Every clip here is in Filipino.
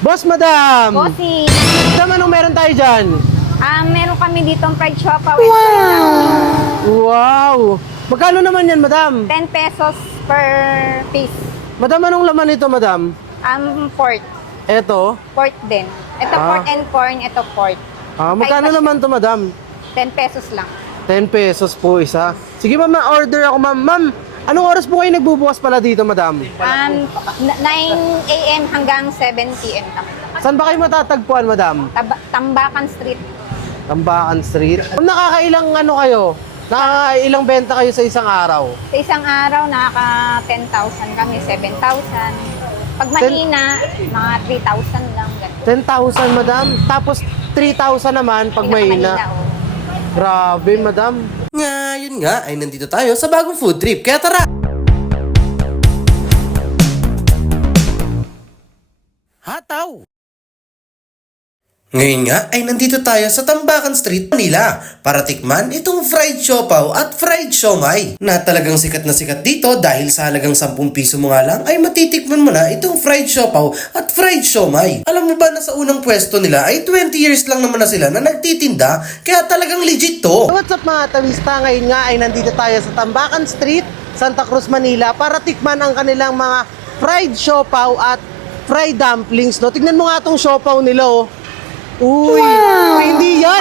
Boss, madam! Bossy, Madam, anong meron tayo dyan? ah, meron kami dito ang fried siopaw. Wow! Wow! Magkano naman yan, madam? 10 pesos per piece. Madam, anong laman nito, madam? Um, pork. Eto. Pork din. Ito Ah. pork and corn, ito pork. Ah, magkano naman to, madam? 10 pesos lang. 10 pesos po isa. Sige, ma'am, ma-order ako, ma'am. Ma'am, anong oras po kayo nagbubukas pala dito, madam? Um, n- 9 a.m. hanggang 7 p.m. Saan ba kayo matatagpuan, madam? Taba- Tambakan Street. Tambakan Street. Ma'am, nakakailang ano kayo? Nakakailang benta kayo sa isang araw? Sa isang araw, nakaka 10,000 kami, 7,000. Pag mahina, mga 3,000 lang. ganun. 10,000, madam. Tapos 3,000 naman pag mahina. Grabe, madam. Ngayon nga ay nandito tayo sa bagong food trip. Kaya tara! Hataw! Ngayon nga ay nandito tayo sa Tambakan Street, Manila para tikman itong fried siopaw at fried siomay na talagang sikat na sikat dito dahil sa halagang 10 piso mo nga lang ay matitikman mo na itong fried siopaw at fried siomay. Alam mo ba na sa unang pwesto nila ay 20 years lang naman na sila na nagtitinda kaya talagang legit to. What's up mga tawista? Ngayon nga ay nandito tayo sa Tambakan Street, Santa Cruz, Manila para tikman ang kanilang mga fried siopaw at fried dumplings. No? Tignan mo nga itong siopaw nila oh. Uy, hindi yan.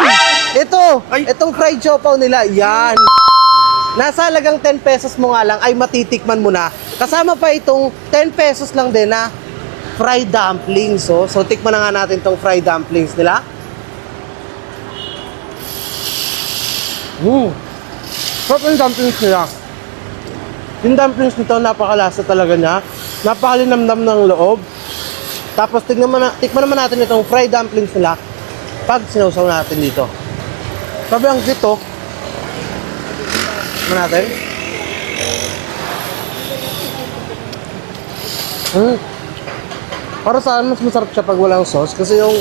Ito, itong fried siopaw nila, yan. Nasa halagang 10 pesos mo nga lang ay matitikman mo na. Kasama pa itong 10 pesos lang din na fried dumplings. Oh. So tikman na nga natin itong fried dumplings nila. Mm. Sarap yung dumplings nila. Yung dumplings nito, napakalasa talaga niya. Napakalinamnam ng loob. Tapos tignan mo na, tikman naman natin itong fried dumplings nila pag sinausaw natin dito. Sabi ang dito. Tikman natin. Mm. Para sa mas masarap siya pag walang sauce kasi yung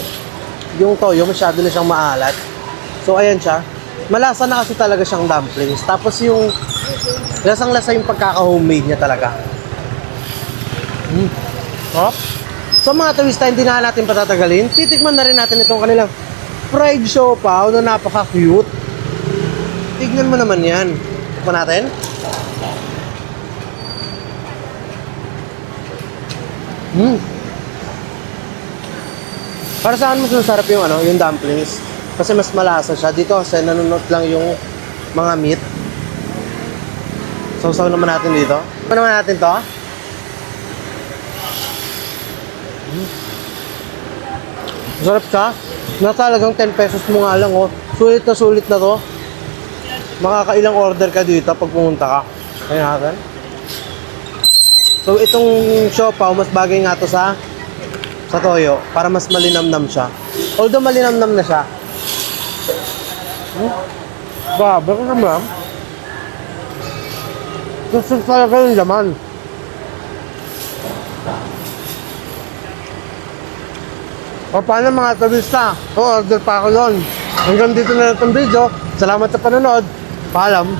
yung toyo masyado na siyang maalat. So ayan siya. Malasa na kasi talaga siyang dumplings. Tapos yung lasang-lasa yung pagkaka-homemade niya talaga. Mm. Sarap. So mga tawista, hindi na natin patatagalin. Titikman na rin natin itong kanilang fried siopaw na napaka-cute. Tignan mo naman yan. Tikman natin. Mm. Para sa akin mas masarap yung ano, yung dumplings. Kasi mas malasa siya. Dito kasi nanunot lang yung mga meat. Sausaw naman natin dito. Ano naman natin to? Mm. Masarap siya. Nasa talagang 10 pesos mo nga lang oh. Sulit na sulit na to. Makakailang order ka dito pag pumunta ka. Ayun natin. So itong siopaw, mas bagay nga to sa sa toyo para mas malinamnam siya. Although malinamnam na siya. Hmm? Grabe ka naman. Gusto talaga yung laman. O paano mga turista? O order pa ako doon. Hanggang dito na lang itong video. Salamat sa panonood. Paalam.